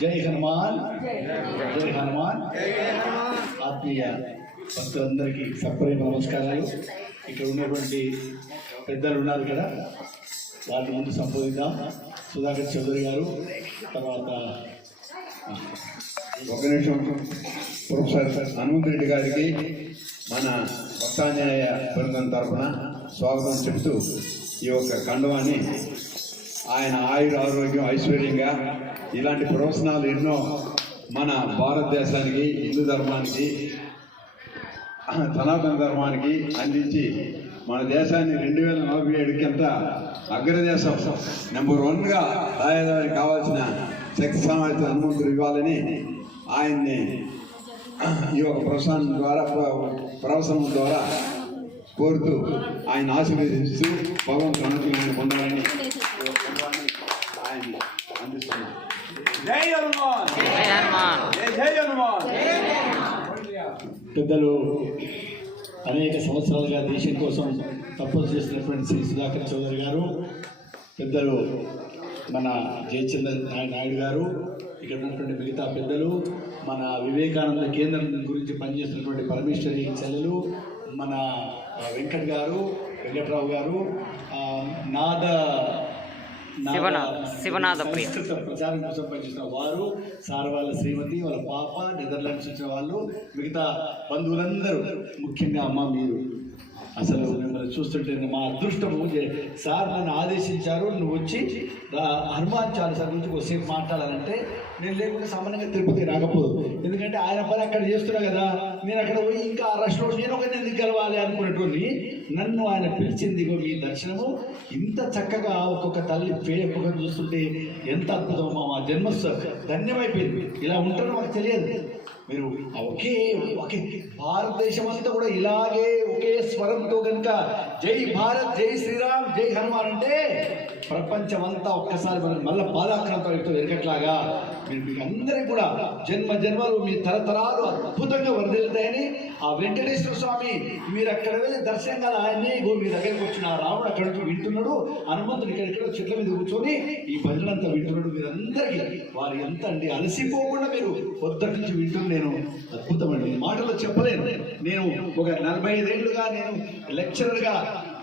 జై హనుమాన్, జై హనుమాన్. ఆత్మీయ భక్తులందరికీ సప్రేమ నమస్కారాలు. ఇక్కడ ఉన్నటువంటి పెద్దలు ఉన్నారు కదా, వారి ముందు సంబోధిద్దాం. సుధాకర్ చౌదరి గారు, తర్వాత ఒక నిమిషం. ప్రొఫెసర్ హనుమంత్ రెడ్డి గారికి మన భక్తాంజనేయ బృందం తరఫున స్వాగతం చెబుతూ ఈ యొక్క కండువాన్ని ఆయన ఆరోగ్యం ఐశ్వర్యంగా ఇలాంటి ప్రవచనాలు ఎన్నో మన భారతదేశానికి, హిందూ ధర్మానికి, సనాతన ధర్మానికి అందించి మన దేశాన్ని 2047 అగ్రదేశం నెంబర్ 1గా తయారడానికి కావాల్సిన శక్తి సామర్థ్యం హనుమంతుడు ఇవ్వాలని ఆయన్ని ఈ యొక్క ప్రవచనం ద్వారా కోరుతూ ఆయన ఆశీర్వదిస్తూ భగవంతుడు అనుగ్రహాన్ని పొందాలని ఆయన అందిస్తున్నాను. జై హనుమాన్, జై హనుమాన్, జై హనుమాన్. పెద్దలు అనేక సంవత్సరాలుగా దేశం కోసం తపస్సు చేసినటువంటి శ్రీ సుధాకర్ చౌదరి గారు, పెద్దలు మన జయచంద్ర నాయుడు గారు, ఇక్కడ ఉన్నటువంటి మిగతా పెద్దలు, మన వివేకానంద కేంద్రం గురించి పనిచేస్తున్నటువంటి పరమేశ్వరి చెల్లెలు, మన వెంకట్రావు గారు, సంస్కృత ప్రచారం కోసం పనిచేసిన వారు, సార్ వాళ్ళ శ్రీమతి, వాళ్ళ పాప, నెదర్లాండ్స్ వచ్చిన వాళ్ళు, మిగతా బంధువులందరూ, ముఖ్యంగా అమ్మ మీరు, అసలు మిమ్మల్ని చూస్తుంటే మా అదృష్టము. సార్ నన్ను ఆదేశించారు, నువ్వు వచ్చి హనుమాన్ చాలీసా గురించి కొద్దిసేపు మాట్లాడాలంటే నేను లేకుండా సామాన్యంగా తిరుపతి రాకపోదు. ఎందుకంటే ఆయన పని అక్కడ చేస్తున్నా కదా, నేను అక్కడ పోయి ఇంకా రష్లో నేను ఒక ఎందుకు గెలవాలి అనుకునేటువంటి నన్ను ఆయన పిలిచింది. మీ దర్శనము ఇంత చక్కగా ఒక్కొక్క తల్లి ఒక్కొక్కరు చూస్తుంటే ఎంత అద్భుతం. మా జన్మ ధన్యమైపోయింది. ఇలా ఉంటారో మాకు తెలియదు. మీరు ఒకే భారతదేశం అంతా కూడా ఇలాగే ఒకే స్వరంతో కనుక జై భారత్, జై శ్రీరామ్, జై హనుమాన్ అంటే ప్రపంచం అంతా ఒక్కసారి మనం మళ్ళీ పాదాక్రాంతో ఎరగట్లాగా మీకు అందరికీ కూడా జన్మలు మీ తరతరాలు అద్భుతంగా వర్ధిల్లుతాయని ఆ వెంకటేశ్వర స్వామి మీరు అక్కడ వెళ్ళి దర్శనం కాదు, ఆయన్ని మీ దగ్గరికి వచ్చిన రాముడు అక్కడ వింటున్నాడు, హనుమంతుడు ఇక్కడ చెట్ల మీద కూర్చొని ఈ భజనంతా వింటున్నాడు. మీరందరికీ వారు ఎంత అండి అలసిపోకుండా మీరు పొద్దుటి నుంచి వింటున్నాను. నేను అద్భుతమండి, మాటలో చెప్పలేను. నేను ఒక 45 ఏళ్ళుగా నేను లెక్చరర్గా,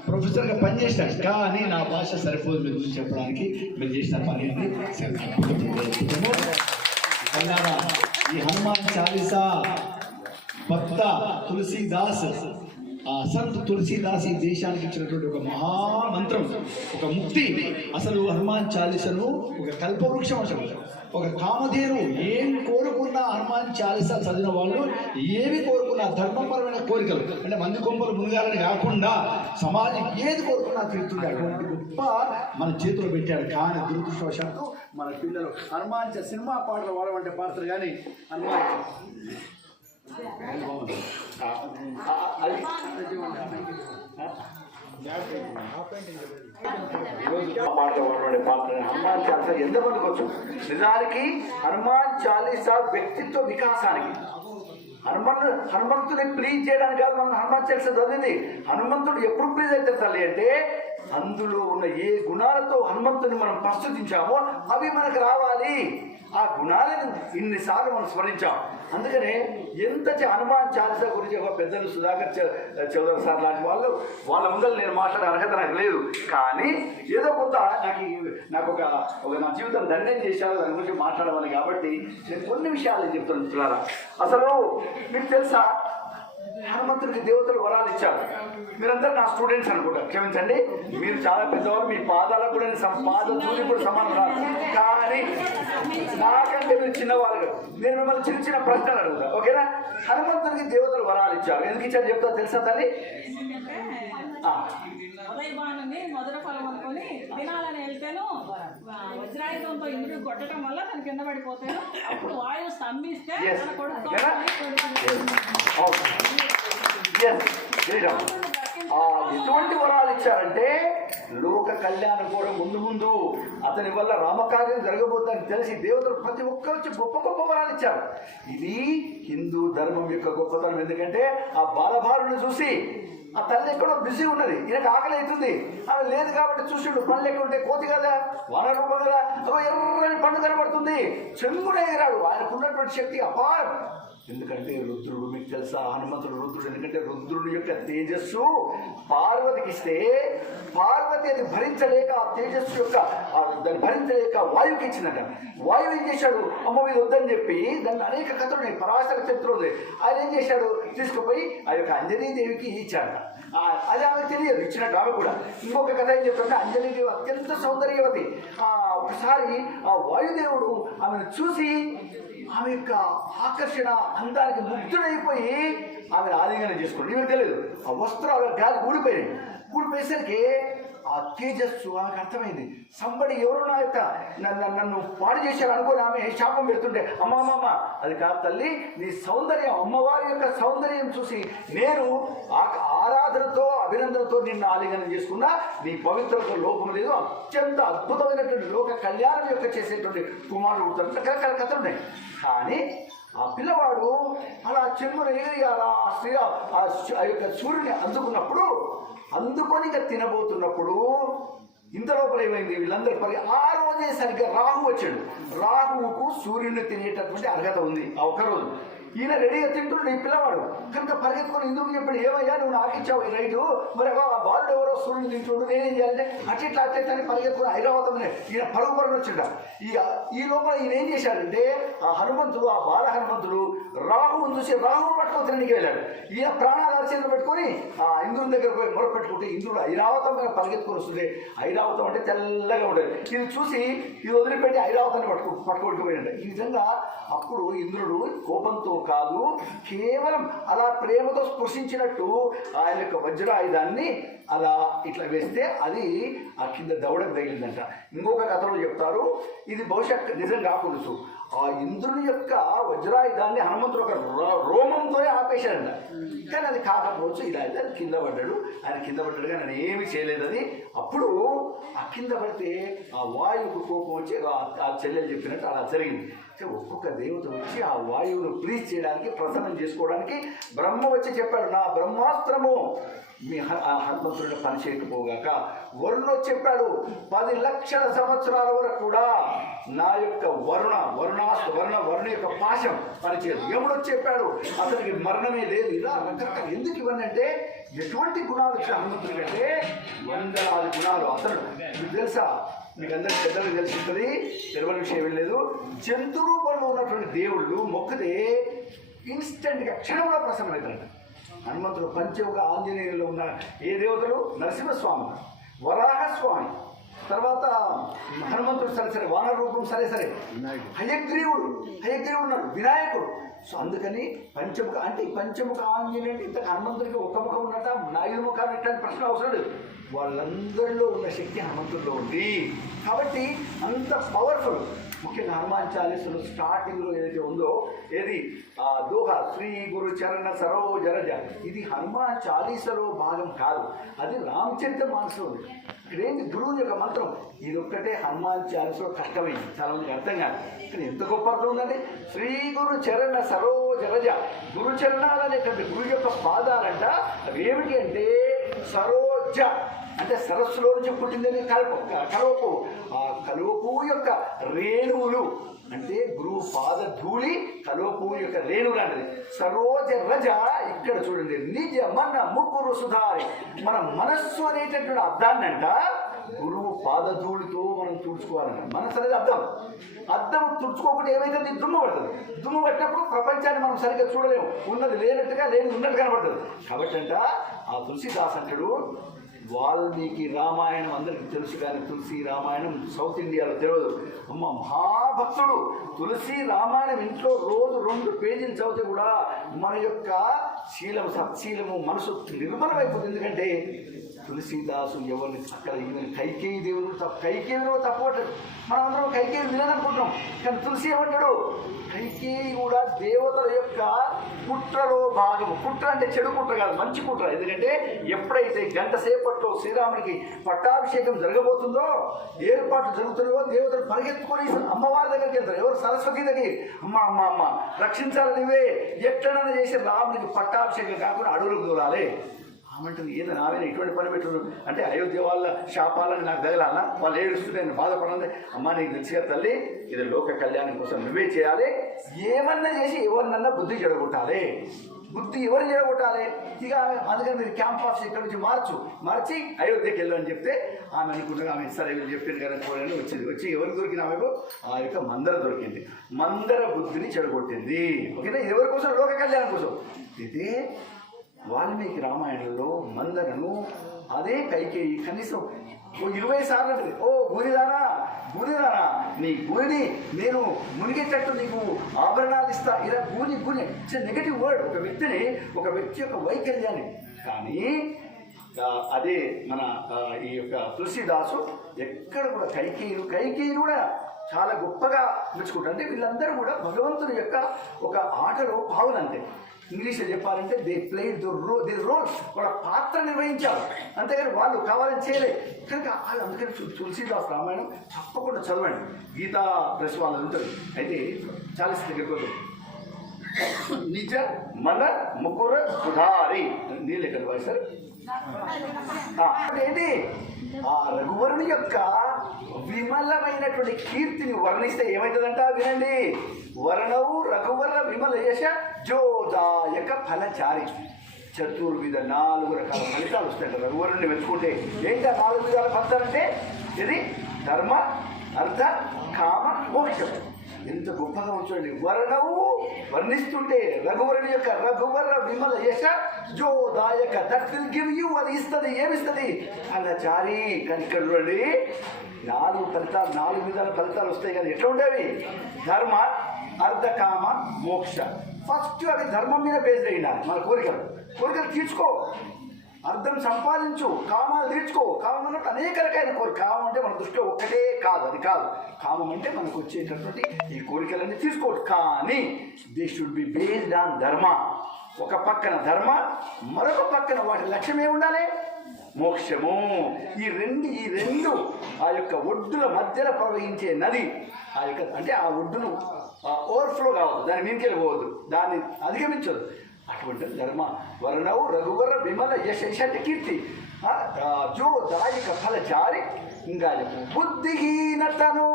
ప్రొఫెసర్గా పనిచేశాను, కానీ నా భాష సరిపోదు మీ గురించి చెప్పడానికి. మీరు చేసిన పని అద్భుతము. ఈ హనుమాన్ చాలీసా భక్త తులసీదాస్, సంత్ తులసీదాస్ ఈ దేశానికి ఇచ్చినటువంటి ఒక మహామంత్రం, ఒక ముక్తి. అసలు హనుమాన్ చాలీసను ఒక కల్పవృక్షం, అసలు ఒక కామధేను. ఏం కోరుకున్నా హనుమాన్ చాలీసా చదివిన వాళ్ళు ఏమి కోరుకున్నా, ధర్మపరమైన కోరికలు అంటే మంది కొంపలు మునిగాలని కాకుండా సమాజం ఏది కోరుకున్నా తీరుతుంది. అటువంటి గొప్ప మన చేతిలో పెట్టాడు. కానీ దురదృష్టవశాత్తు మన పిల్లలు హనుమాన్ సినిమా పాటలు వాడమంటే పాడతారు, కానీ హనుమాన్ హనుమాన్ చాలీసా ఎంతమందికి వచ్చు? నిజానికి హనుమాన్ చాలీసా వ్యక్తిత్వ వికాసానికి, హనుమంతుని ప్లీజ్ చేయడానికి కాదు మనం హనుమాన్ చాలీసా చదివింది. హనుమంతుడు ఎప్పుడు ప్లీజ్ అయితే తల్లి అంటే అందులో ఉన్న ఏ గుణాలతో హనుమంతుని మనం ప్రస్తుతించామో అవి మనకు రావాలి. ఆ గుణాలను ఇన్నిసార్లు మనం స్మరించాం. అందుకనే ఎంత హనుమాన్ చాలీసా గురించి ఒక పెద్దలు సుధాకర్ చౌదరి సార్ లాంటి వాళ్ళ ముందర నేను మాట్లాడే అర్హత నాకు లేదు. కానీ ఏదో కొంత నాకు ఒక నా జీవితం దండం చేశారు, దాని గురించి మాట్లాడవాలి. కాబట్టి నేను కొన్ని విషయాలు చెప్తున్నాను. అసలు మీకు తెలుసా, హనుమంతుడికి దేవతలు వరాలు ఇచ్చారు. మీరందరూ నా స్టూడెంట్స్ అనుకుంటారు, క్షమించండి, మీరు చాలా పెద్దవారు, మీ పాదాలకు కూడా పాదతూరి కూడా సమానం రాదు. కానీ నాకంటే మీరు చిన్నవాళ్ళు, నేను మిమ్మల్ని చిన్న ప్రశ్నలు అడుగుతా, ఓకేనా? హనుమంతుడికి దేవతలు వరాలు ఇచ్చారు. ఎందుకు ఇచ్చారు చెప్తా తెలుసా తల్లి? ఉదయబాణుని మొదటి ఫలం అనుకొని తినాలని వెళ్తేను వజ్రాయుధంతో ఇంద్రుడు కొట్టడం వల్ల తన కింద పడిపోతాను. అప్పుడు వాయువు స్తంభిస్తే తన కొడుకు ఎటువంటి వరాలు ఇచ్చారంటే లోక కళ్యాణం కూడా ముందు అతని వల్ల రామకార్యం జరగబోతుందని తెలిసి దేవతలు ప్రతి ఒక్కరు వచ్చి గొప్ప గొప్ప వరాలు ఇచ్చారు. ఇది హిందూ ధర్మం యొక్క గొప్పతనం. ఎందుకంటే ఆ బాలభారుని చూసి ఆ తల్లి ఎక్కడో బిజీ ఉన్నది, ఈయనకు ఆకలి అవుతుంది, ఆమె లేదు కాబట్టి చూసిండు. పనులు ఎక్కడ ఉంటే కోతి కదా, వన రూపం కదా, ఎర్రని పండు కనబడుతుంది, చెంగున ఎగిరాడు. ఆయనకున్నటువంటి శక్తి అపారం. ఎందుకంటే రుద్రుడు, మీకు తెలుసా హనుమంతుడు రుద్రుడు. ఎందుకంటే రుద్రుడి యొక్క తేజస్సు పార్వతికి ఇస్తే పార్వతి అది భరించలేక ఆ తేజస్సు యొక్క దాన్ని భరించలేక వాయువుకి ఇచ్చిందట. వాయువు ఏం చేశాడు, అమ్మ మీద వద్దని చెప్పి దాన్ని అనేక కథలు ఉన్నాయి, పరాశర చరిత్ర ఉంది. ఆయన ఏం చేశాడు, తీసుకుపోయి ఆ యొక్క అంజనీదేవికి ఇచ్చాడు. అది ఆమె తెలియదు ఇచ్చినట్టు. ఆమె కూడా ఇంకొక కథ ఏం చెప్తుంటే అంజనీదేవి అత్యంత సౌందర్యవతి. ఒకసారి ఆ వాయుదేవుడు ఆమెను చూసి ఆమె యొక్క ఆకర్షణ అందానికి ముగ్ధుడైపోయి ఆమెను ఆలింగనం చేసుకోండి. ఈమె తెలియదు ఆ వస్త్రాలు గాలి ఊడిపోయేసరికి ఆ తేజస్సు ఆమెకు అర్థమైంది. సంబడి ఎవరు నా యొక్క నన్ను పాడు చేశారు అనుకోని ఆమె శాపం పెడుతుంటే, అమ్మమ్మ అది కాదు తల్లి, నీ సౌందర్యం, అమ్మవారి యొక్క సౌందర్యం చూసి నేను ఆరాధనతో అభినందనతో నిన్ను ఆలింగనం చేసుకున్నా, నీ పవిత్రత లోపం లేదు, అత్యంత అద్భుతమైనటువంటి లోక కళ్యాణం యొక్క చేసేటువంటి కుమారుడు పుడతాడు. రకరకాల కథలు ఉన్నాయి. కానీ ఆ పిల్లవాడు అలా చెంగున ఎగిరి ఆ స్త్రీ ఆ యొక్క సూర్యుని అందుకొని ఇంకా తినబోతున్నప్పుడు ఇంత లోపల ఏమైంది, వీళ్ళందరూ ఆ రోజే సరిగ్గా రాహు వచ్చాడు. రాహువుకు సూర్యుడిని తినేటటువంటి అర్హత ఉంది ఆ ఒక్కరోజు. ఈయన రెడీగా తింటుండే ఈ పిల్లవాడు కనుక పరిగెత్తుకొని ఇందుకు చెప్పాడు, ఏమయ్యా నువ్వు నాకు ఇచ్చావు ఈ రైతు, మరి ఆ బాలుడు ఎవరో సూర్యుని తింటుండు, నేనేం చేయాలంటే అట్లా అని పరిగెత్తుకొని ఐరావతం ఈయన పరుగు వచ్చిండ. ఈ లోపల ఈయన ఏం చేశాడంటే ఆ హనుమంతుడు, ఆ బాల హనుమంతుడు రాహువుని చూసి రాహువు పట్టుకొని తినడానికి వెళ్ళాడు. ఈయన ప్రాణాలు అరిచేతులు పెట్టుకొని ఆ ఇంద్రుని దగ్గర పోయి మొరపెట్టుకుంటే ఇంద్రుడు ఐరావతం మీద పరిగెత్తుకొని వస్తుండే. ఐరావతం అంటే తెల్లగా ఉండేది. ఇది చూసి ఇది వదిలిపెట్టి ఐరావతాన్ని పట్టుకోకపోయాడు. ఈ విధంగా అప్పుడు ఇంద్రుడు కోపంతో కాదు, కేవలం అలా ప్రేమతో స్పృశించినట్టు ఆయన యొక్క వజ్రాయుధాన్ని అలా ఇట్లా వేస్తే అది ఆ కింద దవడకు తగిలిందంట. ఇంకొక కథలో చెప్తారు, ఇది బహుశా నిజం కాకూడదు. ఆ ఇంద్రుని యొక్క వజ్రాయుధాన్ని హనుమంతుడు ఒక రోమంతోనే ఆపేశాడంట. కానీ అది కాకపోవచ్చు, ఇలా అయితే అది కింద పడ్డాడు. ఆయన కింద పడ్డాడు కానీ ఆయన ఏమీ చేయలేదు. అది అప్పుడు ఆ కింద పడితే ఆ వాయువుకు కోపం వచ్చి ఆ చెల్లెలు చెప్పినట్టు అలా జరిగింది. ఒక్కొక్క దేవత వచ్చి ఆ వాయువును ప్లీజ్ చేయడానికి, ప్రసన్నం చేసుకోవడానికి బ్రహ్మ వచ్చి చెప్పాడు, నా బ్రహ్మాస్త్రము మీ హనుమంతుడిని పనిచేయకపోగాక. వరుణుడు చెప్పాడు, 10 లక్షల సంవత్సరాల వరకు కూడా నా యొక్క వరుణ యొక్క పాశం పనిచేయదు. యముడు చెప్పాడు, అతనికి మరణమే లేదు. ఇలా రకరకాల ఎందుకు ఇవన్నీ అంటే ఎటువంటి గుణాలు వచ్చిన హనుమంతుడి కంటే వందలాది గుణాలు. అతను మీకు తెలుసా, మీకు అందరికి పెద్దలకు తెలిసి ఉంటుంది, తెలియని విషయం లేదు. జంతు రూపంలో ఉన్నటువంటి దేవుళ్ళు మొక్కితే ఇన్స్టెంట్గా క్షణంలో ప్రసన్నమవుతారంట. హనుమంతుడు పంచముఖ ఆంజనేయుల్లో ఉన్న ఏ దేవతలు, నరసింహస్వామి, వరాహస్వామి, తర్వాత హనుమంతుడు సరే వానర రూపం సరే, హయగ్రీవుడు ఉన్నాడు, వినాయకుడు. సో అందుకని పంచముఖ అంటే పంచముఖ ఆంజనేయుడు ఇంత హనుమంతుడికి ఒక ముఖం ఉన్నట్ట, 4 ముఖాలు ఎట్లా ప్రశ్న అవసరం లేదు. వాళ్ళందరిలో ఉన్న శక్తి హనుమంతుడిలో ఉంది కాబట్టి అంత పవర్ఫుల్. ముఖ్యంగా హనుమాన్ చాలీసులు స్టార్టింగ్లో ఏదైతే ఉందో, ఏది దోహ శ్రీ గురు చరణ సరోజ రజ, ఇది హనుమాన్ చాలీసలో భాగం కాదు, అది రామచరిత మానసులో ఉంది. ఇక్కడేంటి గురువు యొక్క మంత్రం, ఇది ఒక్కటే హనుమాన్ చాలీసలో కష్టమైంది, చాలా మందికి అర్థం కాదు. కానీ ఎంత గొప్ప అర్థం ఉందండి, శ్రీ గురు చరణ సరోజ రజ. గురు చరణాలు అనేటువంటి గురువు యొక్క పాదాలంట అవి ఏమిటి అంటే సరోజ అంటే సరస్సులో నుంచి పుట్టిందని కలువపు. ఆ కలువపు యొక్క రేణువులు అంటే గురువు పాద ధూళి కలువపు యొక్క రేణువులు అనేది సరోజ రజ. ఇక్కడ చూడండి, నిజ మన ముగ్గురు సుధారి, మన మనస్సు అనేటటువంటి అర్థాన్ని అంట గురువు పాదధూళితో మనం తుడుచుకోవాలంట. మనసు అనేది అద్దం తుడుచుకోకుండా ఏమైతుంది, దుమ్ము పడుతుంది. దుమ్ము పట్టినప్పుడు ప్రపంచాన్ని మనం సరిగ్గా చూడలేము, ఉన్నది లేనట్టుగా లేని ఉన్నట్టు కనబడుతుంది. కాబట్టి అంట ఆ తులసిదాస్ అంటాడు, వాల్మీకి రామాయణం అందరికీ తెలుసు కానీ తులసి రామాయణం సౌత్ ఇండియాలో తెలియదు. అమ్మ మహాభక్తుడు తులసి రామాయణం ఇంట్లో రోజు 2 పేజీలు చదివితే కూడా మన యొక్క శీలము సత్శీలము మనసు నిర్మలమైపోతుంది. ఎందుకంటే తులసీదాసు ఎవరిని అక్కడ ఈవెన్ కైకేయి దేవుడు కైకేయిలో తప్పవట్టాడు. మనం అందరం కైకేయి వినాలనుకుంటున్నాం, కానీ తులసి ఏమంటాడు? కైకేయి కూడా దేవతల యొక్క కుట్రలో భాగము. కుట్ర అంటే చెడు కుట్ర కాదు, మంచి కుట్ర. ఎందుకంటే ఎప్పుడైతే గంట సేపట్లో శ్రీరాముడికి పట్టాభిషేకం జరగబోతుందో, ఏర్పాట్లు జరుగుతున్నాయో, దేవతలు పరిగెత్తుకొని అమ్మవారి దగ్గరికి వెళ్తారు. ఎవరు? సరస్వతి దగ్గర. అమ్మ అమ్మ అమ్మ రక్షించాలనివే, ఎట్లనైనా చేసి రాముడికి పట్టాభిషేకం కాకుండా అడవులకు దూరాలి. ఆమంటుంది, ఏదో నావేనా ఇటువంటి పని పెట్టరు అంటే, అయోధ్య వాళ్ళ శాపాలని నాకు తగలాలా? వాళ్ళు ఏడుస్తుంటే నేను బాధపడాలి. అమ్మ నీకు తెలిసిగా తల్లి, ఇది లోక కళ్యాణం కోసం నువ్వే చేయాలి. ఏమన్నా చేసి ఎవరినన్నా బుద్ధి చెడగొట్టాలి. బుద్ధి ఎవరు చెడగొట్టాలి? ఇక అందుకని మీరు క్యాంప్ ఆఫీస్ ఇక్కడ నుంచి మార్చి అయోధ్యకి వెళ్ళు అని చెప్తే ఆమె అనుకుంటున్నా, ఆమె సరే వీళ్ళు చెప్పాను కదా చూడండి వచ్చింది. వచ్చి ఎవరు దొరికిన ఆమెకు? ఆ యొక్క మందర దొరికింది. మందర బుద్ధిని చెడగొట్టింది. ఓకేనా? ఇది ఎవరి కోసం? లోక కళ్యాణం కోసం. ఇదే వాల్మీకి రామాయణంలో మందరను అదే కైకేయి కనీసం 20 సార్లు ఓ గురిదానా నీ గురిని నేను మునిగేటట్టు నీకు ఆభరణాలు ఇస్తా, ఇలా గురి ఇట్స్ నెగటివ్ వర్డ్ ఒక వ్యక్తి యొక్క వైకల్యాన్ని. కానీ అదే మన ఈ యొక్క తులసీదాసు ఎక్కడ కూడా కైకేయి కూడా చాలా గొప్పగా మెచ్చుకుంటారు. అంటే వీళ్ళందరూ కూడా భగవంతుని యొక్క ఒక ఆటలో పావులంతే. ఇంగ్లీష్లో చెప్పాలంటే దే ప్లేడ్ ది రోల్, వాళ్ళ పాత్ర నిర్వహించారు, అంతేగాని వాళ్ళు కావాలని చేయలేదు. కనుక అందుకని తులసీదాస్ రామాయణం తప్పకుండా చదవండి. గీతా ప్రెస్ వాళ్ళది ఉంటుంది. అయితే చాలా దగ్గర నిజ మన ముకుర సుధారి నీళ్ళు ఎక్కడ వాయిస్తారు ఏంటి? ఆ రఘువరుని యొక్క విమలమైనటువంటి కీర్తిని వర్ణిస్తే ఏమవుతుందంట? వినండి. వర్ణవు రఘువర విమల యశ జోదాయక ఫలచారి. చతుర్విధ 4 రకాల ఫలితాలు వస్తాయంట రఘువరుని మెచ్చుకుంటే. ఏంటి ఆ 4 విధాల ఫలితాలంటే? ఇది ధర్మ, అర్థ, కామ, మోక్షం. ఎంత గొప్పగా ఉంచండి. వర్ణవు వర్ణిస్తుంటే రఘువరుని యొక్క రఘువర విమల యశ జోదాయక, దట్ విల్ గివ్ యూ, అది ఇస్తుంది. ఏమిస్తుంది? ఫలచారి. కానీ ఇక్కడ చూడండి 4 ఫలితాలు, 4 విధాల ఫలితాలు వస్తాయి. కానీ ఎట్లా ఉండేవి? ధర్మ, అర్ధ, కామ, మోక్ష. ఫస్ట్ అవి ధర్మం మీద బేస్డ్ అయినా మన కోరికలు తీర్చుకో, అర్థం సంపాదించు, కామాలు తీర్చుకో. కామం అన్నట్టు అనేక రకాల కోరిక. కామం అంటే మన దృష్టిలో ఒక్కటే కాదు, అది కాదు. కామం అంటే మనకు వచ్చేటటువంటి ఈ కోరికలన్నీ తీసుకోవచ్చు. కానీ they should be based on ధర్మ. ఒక పక్కన ధర్మ, మరొక పక్కన వాటి లక్ష్యం ఏమి ఉండాలి? మోక్షము. ఈ రెండు ఆ యొక్క ఒడ్డుల మధ్యలో ప్రవహించే నది. ఆ యొక్క అంటే ఆ ఒడ్డును ఓవర్ఫ్లో కావద్దు, దాని మీదకి వెళ్ళిపోవద్దు, దాన్ని అధిగమించదు. అటువంటి ధర్మ. వర్ణవు రఘువర విమల యశ కీర్తి జో దాయక ఫలచారి. ఇంకా బుద్ధిహీనతను,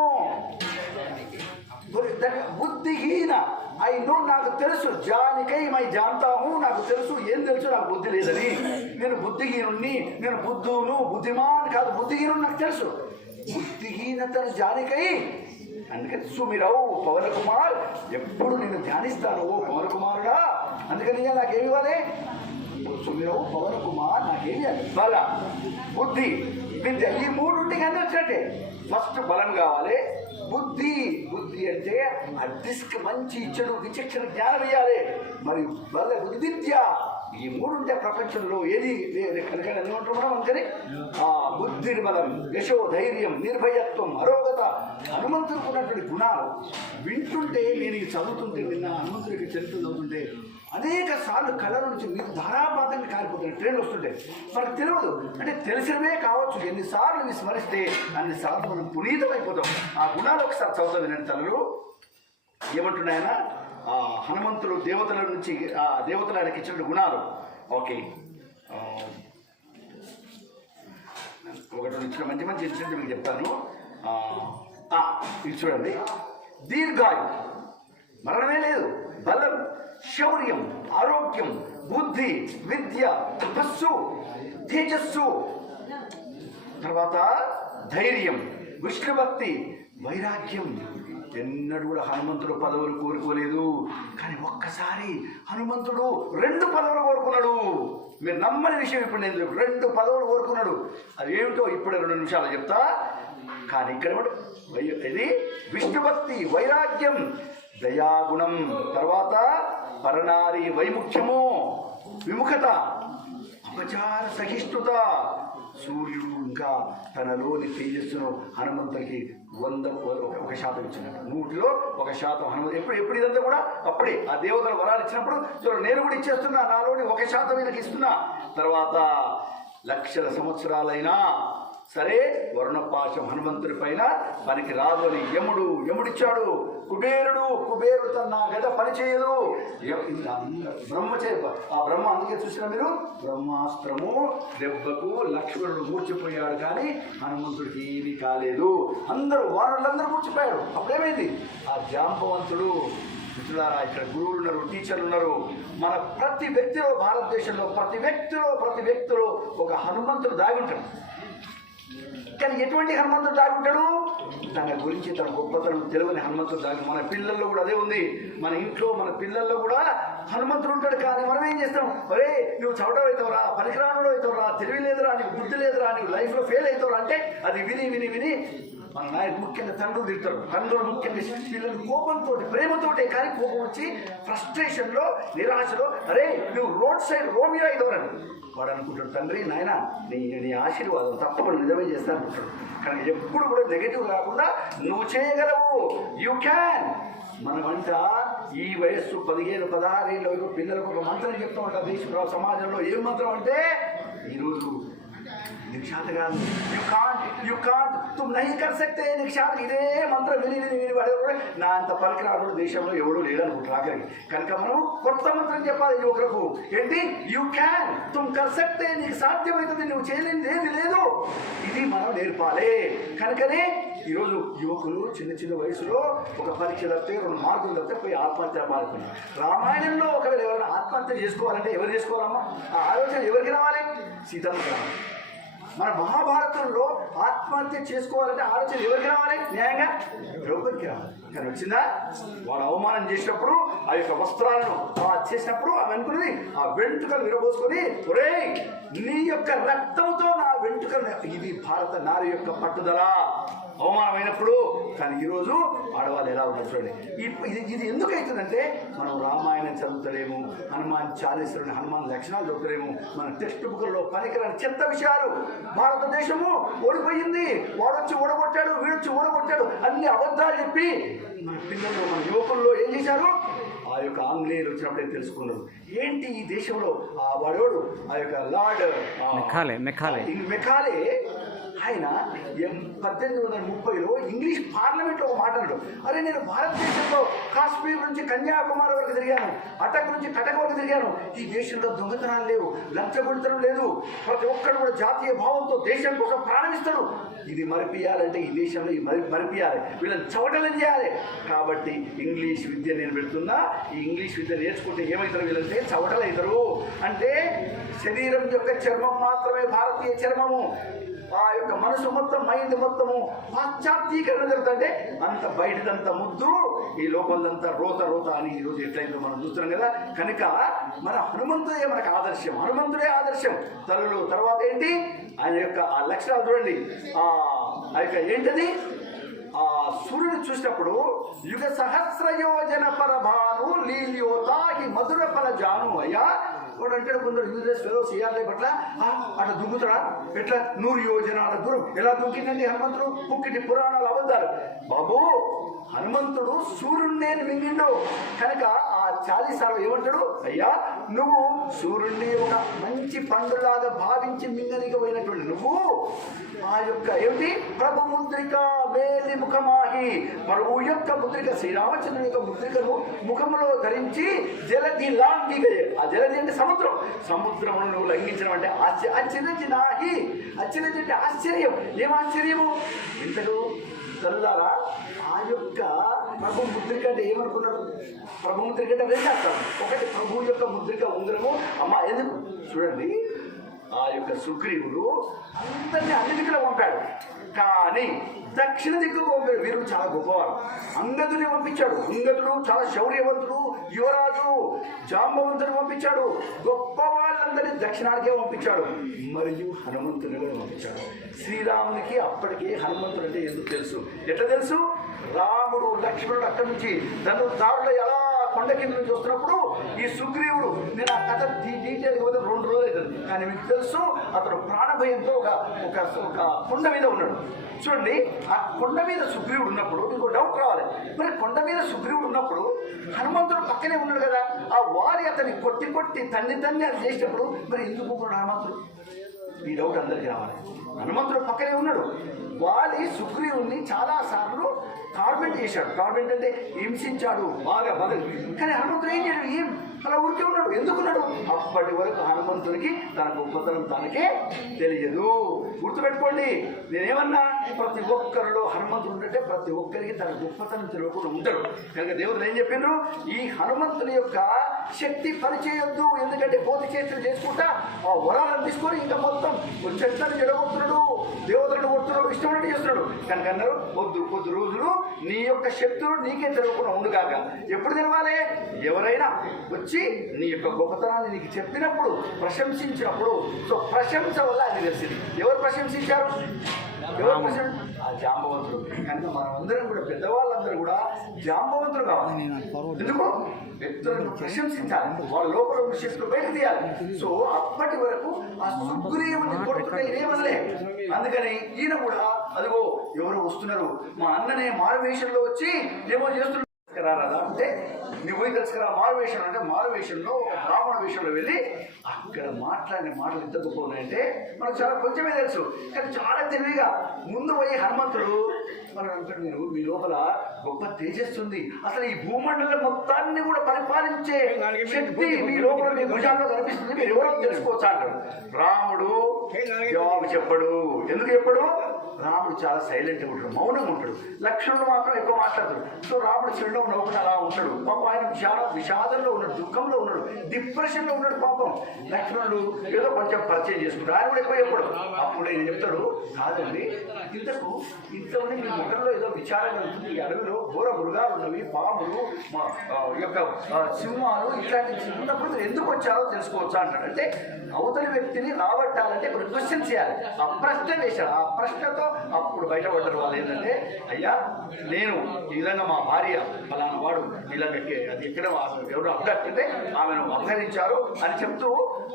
బుద్ధిహీన ఐ నో, నాకు తెలుసు. జానికై మై జాంతాము, నాకు తెలుసు. ఏం తెలుసు? నాకు బుద్ధి లేదని. నేను బుద్ధిహీనుణ్ణి, నేను బుద్ధిమాన్ కాదు, బుద్ధిహీనుడు నాకు తెలుసు. బుద్ధిహీనతను జానికై. అందుకని సుమిరవు పవన కుమార్, ఎప్పుడు నేను ధ్యానిస్తాను ఓ పవన కుమారుడా. అందుకని నాకేమి ఇవ్వాలి? సుమిరవు పవన కుమార్ నాకేమి ఇవ్వాలి? బల, బుద్ధి, విద్య. ఈ 3 ఉంటే కానీ వచ్చినట్టే. ఫస్ట్ బలం కావాలి, బుద్ధి అంటే ఆ డిస్క్ మంచి చెడు విచక్షణ జ్ఞానం ఇవ్వాలి. మరి బల బుద్ధి విద్య, ఈ 3 ఉంటే ప్రపంచంలో ఏది ఏమంటున్నాం. అందుకని ఆ బుద్ధి బలం, యశో ధైర్యం, నిర్భయత్వం, అరోగత, హనుమంతుడికి ఉన్నటువంటి గుణాలు వింటుంటే, నేను చదువుతుంటే, నిన్న హనుమంతుడికి చరిత్ర చదువుతుంటే అనేక సార్లు కళ్ళ నుంచి మీరు ధారాపాతంగా కాలిపోతున్న ట్రైన్లు వస్తుంటే మనకు తెలియదు. అంటే తెలిసినవే కావచ్చు, ఎన్నిసార్లు విస్మరిస్తే అన్నిసార్లు మనం పునీతమైపోతాం. ఆ గుణాలు ఒకసారి చదువుతాం వినండి. తల్లు ఏమంటున్నాయన? హనుమంతుడు దేవతల నుంచి ఆ దేవతలు ఆయనకి ఇచ్చిన గుణాలు. ఓకే, ఒకటి ఇచ్చిన మంచి ఇన్సిడెంట్ మీకు చెప్తాను. ఇది చూడండి. దీర్ఘాయు, మరణమే లేదు. బలం, శౌర్యం, ఆరోగ్యం, బుద్ధి, విద్య, తపస్సు, తేజస్సు, తర్వాత ధైర్యం, విష్ణుభక్తి, వైరాగ్యం. ఎన్నడూ కూడా హనుమంతుడు పదవులు కోరుకోలేదు. కానీ ఒక్కసారి హనుమంతుడు 2 పదవులు కోరుకున్నాడు. మీరు నమ్మని విషయం. ఇప్పుడు నేను 2 పదవులు కోరుకున్నాడు. అది ఏమిటో ఇప్పుడు 2 నిమిషాలు చెప్తా. కానీ ఇక్కడ ఇది విష్ణుభక్తి, వైరాగ్యం, దయాగుణం, తర్వాత పరనారి వైముఖ్యము, విముఖత, అపచార సహిష్ణుత, సూర్యుడు ఇంకా తనలోని తేజస్సును హనుమంతుడికి 100% ఇచ్చినట్టు 100% హనుమంతు ఎప్పుడు ఇదంతా కూడా అప్పుడే ఆ దేవతల వరాలు ఇచ్చినప్పుడు చూడండి నేను కూడా ఇచ్చేస్తున్నా, నాలోని 1% వీళ్ళకి ఇస్తున్నా. తర్వాత లక్షల సంవత్సరాలైనా సరే వర్ణపాశం హనుమంతుడి పైన పనికి రాదు అని యముడిచ్చాడు. కుబేరుడు తన గద పనిచేయదు. ఆ బ్రహ్మ అందుకే చూసిన మీరు బ్రహ్మాస్త్రము దెబ్బకు లక్ష్మణుడు మూర్చిపోయాడు, కానీ హనుమంతుడికి ఏమీ కాలేదు. వారులందరూ మూర్చిపోయాడు. అప్పుడేమైంది? ఆ జాంబవంతుడు మిత్రులారా, ఇక్కడ గురువులు ఉన్నారు, టీచర్లు ఉన్నారు. మన ప్రతి వ్యక్తిలో, భారతదేశంలో ప్రతి వ్యక్తిలో ఒక హనుమంతుడు దాగి ఉంటాడు. కానీ ఎటువంటి హనుమంతుడు దాగి ఉంటాడు? తన గురించి తన గొప్పతనం తెలియని హనుమంతుడు దాగి. మన పిల్లల్లో కూడా అదే ఉంది. మన ఇంట్లో మన పిల్లల్లో కూడా హనుమంతుడు ఉంటాడు. కానీ మనం ఏం చేస్తాం? అరే నువ్వు చవటం అవుతావురా, పనికిరానుడు అవుతావురా, తెలివి లేదురా, నీకు బుద్ధి లేదురా, నీవు లైఫ్లో ఫెయిల్ అవుతావురా అంటే అది విని మన నాయకుడు ముఖ్యంగా తండ్రులు తిడతారు. తండ్రులు ముఖ్యంగా పిల్లలు కోపంతో, ప్రేమతోటే, కానీ కోపం వచ్చి ఫ్రస్ట్రేషన్లో, నిరాశలో అరే నువ్వు రోడ్ సైడ్ రోమియో అయిదవరని వాడు అనుకుంటాడు. తండ్రి నాయన నీ ఆశీర్వాదం తప్పకుండా నిజమే చేస్తా అనుకుంటాడు. కానీ ఎప్పుడు కూడా నెగటివ్ కాకుండా నువ్వు చేయగలవు, యూ క్యాన్. మనమంట ఈ వయస్సు 15-16 ఏళ్ళ పిల్లలకు ఒక మంత్రం చెప్తూ ఉంటాం దేశంలో, సమాజంలో. ఏం మంత్రం అంటే ఈరోజు నీకు శాత కాదు, యూ కాంట్ తుమ్ నహీ కర్ సక్తే, నీకు శాత. ఇదే మంత్రం విని కూడా నా అంత పలికిరాడు దేశంలో ఎవడూ లేడనుకుంటారు ఆఖరికి. కనుక మనం కొత్త మంత్రం చెప్పాలి యువకులకు. ఏంటి? యూ క్యాన్, తుమ్ కర్ సక్తే, నీకు సాధ్యమవుతుంది, నువ్వు చేయలేనిది ఏది లేదు. ఇది మనం నేర్పాలి. కనుకనే ఈరోజు యువకులు చిన్న వయసులో ఒక పరీక్ష తప్పితే 2 మార్కులు తప్పితే పోయి ఆత్మహత్య పాల్గొన్నారు. రామాయణంలో ఒకవేళ ఎవరైనా ఆత్మహత్య చేసుకోవాలంటే ఎవరు చేసుకోవాలమ్మా? ఆ ఆలోచన ఎవరికి రావాలి? సీతమ్మకి రావాలి. మన మహాభారతంలో ఆత్మహత్య చేసుకోవాలంటే ఆలోచన ఎవరికి రావాలి? న్యాయంగా ద్రౌపదికి రావాలి. కానీ వచ్చిందా? వాడు అవమానం చేసినప్పుడు ఆ యొక్క వస్త్రాలను చేసినప్పుడు ఆమె అనుకున్నది ఆ వెంట్రుకలు విరబోసుకొని, ఒరే నీ యొక్క రక్తంతో నా వెంట్రుకలు. ఇది భారత నారి యొక్క పట్టుదల. అవమానమైనప్పుడు. కానీ ఈరోజు ఆడవాళ్ళు ఎలా ఉన్నారు చూడండి. ఇది ఎందుకు అవుతుందంటే మనం రామాయణం చదువుతలేము, హనుమాన్ చాలీసులని, హనుమాన్ లక్షణాలు చదువుతలేము, మన టెక్స్ట్ బుక్లలో పనికిరాని చెత్త విషయాలు. భారతదేశము ఓడిపోయింది, వాడొచ్చి ఓడగొట్టాడు, వీడొచ్చి ఓడగొట్టాడు, అన్ని అబద్ధాలు చెప్పి మన పిల్లలు, మన యువకుల్లో ఏం చేశారు? ఆ యొక్క ఆంగ్లేయులు వచ్చినప్పుడే తెలుసుకున్నారు ఏంటి ఈ దేశంలో వాడోడు ఆ యొక్క లార్డ్ మెకాలే ఆయన 1830లో ఇంగ్లీష్ పార్లమెంట్లో ఒక మాట అన్నాడు. అరే నేను భారతదేశంలో కాశ్మీర్ నుంచి కన్యాకుమారి వరకు తిరిగాను, అటక్ నుంచి కటక్ వరకు తిరిగాను. ఈ దేశంలో దొంగతనాలు లేవు, లంచగొడితనం లేదు, ప్రతి ఒక్కరు కూడా జాతీయ భావంతో దేశం కోసం ప్రాణమిస్తాడు. ఇది మరిపియాలంటే ఈ దేశంలో మరిపియాలి, వీళ్ళని చవటలు చేయాలి. కాబట్టి ఇంగ్లీష్ విద్య నేను పెడుతున్నా. ఈ ఇంగ్లీష్ విద్య నేర్చుకుంటే ఏమవుతారు వీళ్ళంటే చవటలు అవుతారు. అంటే శరీరం యొక్క చర్మం మాత్రమే భారతీయ చర్మము, ఆ యొక్క మనసు మొత్తం, మైండ్ మొత్తము పాశ్చాత్యీకరణ జరుగుతుంటే అంత బయటదంతా ముద్దు, ఈ లోపలంతా రోత అని ఈరోజు ఎట్లయిందో మనం చూస్తున్నాం కదా. కనుక మన హనుమంతుడే మనకు ఆదర్శం, హనుమంతుడే ఆదర్శం. తర్వాత ఏంటి ఆయన యొక్క ఆ లక్షణాలు చూడండి. ఆ యొక్క ఏంటది? ఆ సూర్యుడు చూసినప్పుడు యుగ సహస్రయోజన పరభాను లీల్యోతాహి మధుర ఫల జాను. అయ్యా వాడు అంటాడు కొందరు యూజెస్ ఫెలో చేయాలి పట్ల అట్లా దుంకుతాడా? ఎట్లా 100 యోజన అట్లా దూరం ఎలా దుంకిందండి హనుమంతుడు? పుక్కిటి పురాణాలు అబద్ధాలు. బాబు హనుమంతుడు సూర్యుడిని మింగిండు కనుక ఆ చాలీసాలో ఏమంటాడు? అయ్యా నువ్వు సూర్యుడిని ఒక మంచి పండులాగా భావించి మింగనికి పోయినటువంటి నువ్వు ఆ యొక్క ఏమిటి ప్రభు ముద్రిక మేలి ముఖమాహి, ప్రభువు యొక్క ముద్రిక, శ్రీరామచంద్రుని యొక్క ముద్రికను ముఖములో ధరించి జలది లాంగిగే. ఆ జలది అంటే సముద్రమును నువ్వు లంఘించడం అంటే ఆశ్చర్యనాహి. ఆశ్చర్యం అంటే ఆశ్చర్యం. ఏం ఆశ్చర్యము? ఇంతకు తల్లారా ఆ యొక్క ప్రభు ముద్రిక అంటే ఏమనుకున్నారు? ప్రభు ముద్రిక అంటే రెండు అర్థాలు. ఒకటి ప్రభు యొక్క ముద్రిక ఉంగరము. అమ్మ ఎందుకు చూడండి, ఆ యొక్క సుగ్రీవుడు అందరినీ అన్ని దిక్కులో పంపాడు, కానీ దక్షిణ దిక్కుకు పంపాడు. వీరు చాలా గొప్పవారు. అంగదుని పంపించాడు. అంగదుడు చాలా శౌర్యవంతుడు, యువరాజు. జాంబవంతుని పంపించాడు. గొప్ప వాళ్ళందరినీ దక్షిణానికే పంపించాడు. మరియు హనుమంతుని కూడా పంపించాడు. శ్రీరామునికి అప్పటికే హనుమంతుడు అంటే ఎందుకు తెలుసు? ఎట్లా తెలుసు? రాముడు లక్ష్మణుడు అక్కడి నుంచి దారులు ఎలా కొండ కింద నుంచి వస్తున్నప్పుడు ఈ సుగ్రీవుడు, నేను ఆ కథ డీటెయిల్ పోతే 2 రోజులు అవుతుంది, కానీ మీకు తెలుసు అతడు ప్రాణభయంతో ఒక కొండ మీద ఉన్నాడు. చూడండి, ఆ కొండ మీద సుగ్రీవుడు ఉన్నప్పుడు మీకు డౌట్ రావాలి, మరి కొండ మీద సుగ్రీవుడు ఉన్నప్పుడు హనుమంతుడు పక్కనే ఉన్నాడు కదా, ఆ వారి అతన్ని కొట్టి తన్ని అది చేసినప్పుడు మరి ఎందుకు ఊరుకున్నాడు హనుమంతుడు? ఈ డౌట్ అందరికీ రావాలి. హనుమంతుడు పక్కనే ఉన్నాడు, వాలి సుగ్రీవుని చాలా సార్లు టార్మెంట్ చేశాడు. టార్మెంట్ అంటే హింసించాడు బాగా బదులు, కానీ హనుమంతుడు ఏం చేయడు, ఏం అలా ఊరికే ఉన్నాడు. ఎందుకున్నాడు? అప్పటి వరకు హనుమంతుడికి తన గొప్పతనం తనకే తెలియదు. గుర్తుపెట్టుకోండి, నేనేమన్నా ప్రతి ఒక్కరిలో హనుమంతుడు ఉంటే ప్రతి ఒక్కరికి తన గొప్పతనం తెలియకుండా ఉంటాడు. కనుక దేవుడు ఏం చెప్పిండ్రు, ఈ హనుమంతుని యొక్క శక్తి పనిచేయొద్దు, ఎందుకంటే కోతి చేతులు చేసుకుంటా ఆ వరాలను తీసుకొని ఇంకా మొత్తం చెట్లను జడగొడుతున్నాడు, దేవతలను కొడుతున్నాడు, ఇష్టపడి చేస్తున్నాడు. కనుక అన్నారు, కొద్ది రోజులు నీ యొక్క శక్తులు నీకే తెలియకుండా ఉండు కాక. ఎప్పుడు తెలవాలి? ఎవరైనా వచ్చి నీ యొక్క గొప్పతనాన్ని నీకు చెప్పినప్పుడు, ప్రశంసించినప్పుడు. సో ప్రశంస వల్ల అది తెలిసింది. ఎవరు ప్రశంసించారు? ఆ జాంబవంతుడు. కనుక మనం అందరం కూడా, పెద్దవాళ్ళందరూ కూడా జాంబవంతులు కావాలి. ఎందుకు? వ్యక్తులను ప్రశంసించాలి, వాళ్ళ లోపల ఉన్న శక్తులు బయట తీయాలి. సో అప్పటి వరకు ఆ సుగ్రీవుని కొడుకునే ఇదేమనలే. అందుకని ఈయన కూడా అదిగో ఎవరో వస్తున్నారు, మా అన్ననే మారువేషంలో వచ్చి ఏమో చేస్తున్నారు రాదా అంటే, నువ్వు పోయి తెలుసుకురా మారువేషం అంటే, మారువేషంలో ఒక బ్రాహ్మణ వేషంలో వెళ్ళి అక్కడ మాట్లాడిన మాటలు ఎంత గొప్ప ఉన్నాయంటే మనకు చాలా కొంచెమే తెలుసు, కానీ చాలా తెలివిగా ముందు పోయి హనుమంతుడు మనం అంటాడు, మీరు మీ లోపల గొప్ప తేజస్సుంది, అసలు ఈ భూమండలం మొత్తాన్ని కూడా పరిపాలించే శక్తి మీ లోపల మీ భుజాల్లో కనిపిస్తుంది, మీరు ఎవరో తెలుసుకోవచ్చా అంటాడు. రాముడు జవాబు చెప్పడు. ఎందుకు చెప్పడు? రాముడు చాలా సైలెంట్గా ఉంటాడు, మౌనంగా ఉంటాడు. లక్ష్మణుడు మాత్రం ఎక్కువ మాట్లాడతాడు. సో రాముడు చిరునవ్వు నవ్వుకుంటూ అలా ఉంటాడు. పాపం ఆయన చాలా విషాదంలో ఉన్నాడు, దుఃఖంలో ఉన్నాడు, డిప్రెషన్లో ఉన్నాడు. పాపం లక్ష్మణుడు ఏదో కొంచెం పరిచయం చేసుకుంటాడు, ఆయన కూడా ఎక్కువ చెప్పడు. అప్పుడు ఆయన చెప్తాడు, కాదండి ఇంత ఉంది మీ ముఖంలో ఏదో విచారం కలుగుతుంది, ఈ అడవిలో ఘోర మృగాలు ఉన్నవి, పాములు, యొక్క సింహాలు ఇట్లాంటి చిన్నప్పుడు మీరు ఎందుకు వచ్చారో తెలుసుకోవచ్చా అంటాడు. అంటే అవతలి వ్యక్తిని రాబట్టాలంటే కొన్ని క్వశ్చన్ చేయాలి. ఆ ప్రశ్న వేశాడు. ఆ ప్రశ్నతో అప్పుడు బయటపడ్డారు వాళ్ళు. ఏంటంటే, అయ్యా నేను ఈ విధంగా మా భార్య ఫలానా వాడు ఇలాగకి అది ఎక్కడ ఎవరు అప్పుడంటే ఆమెను అపహరించారు అని చెప్తూ,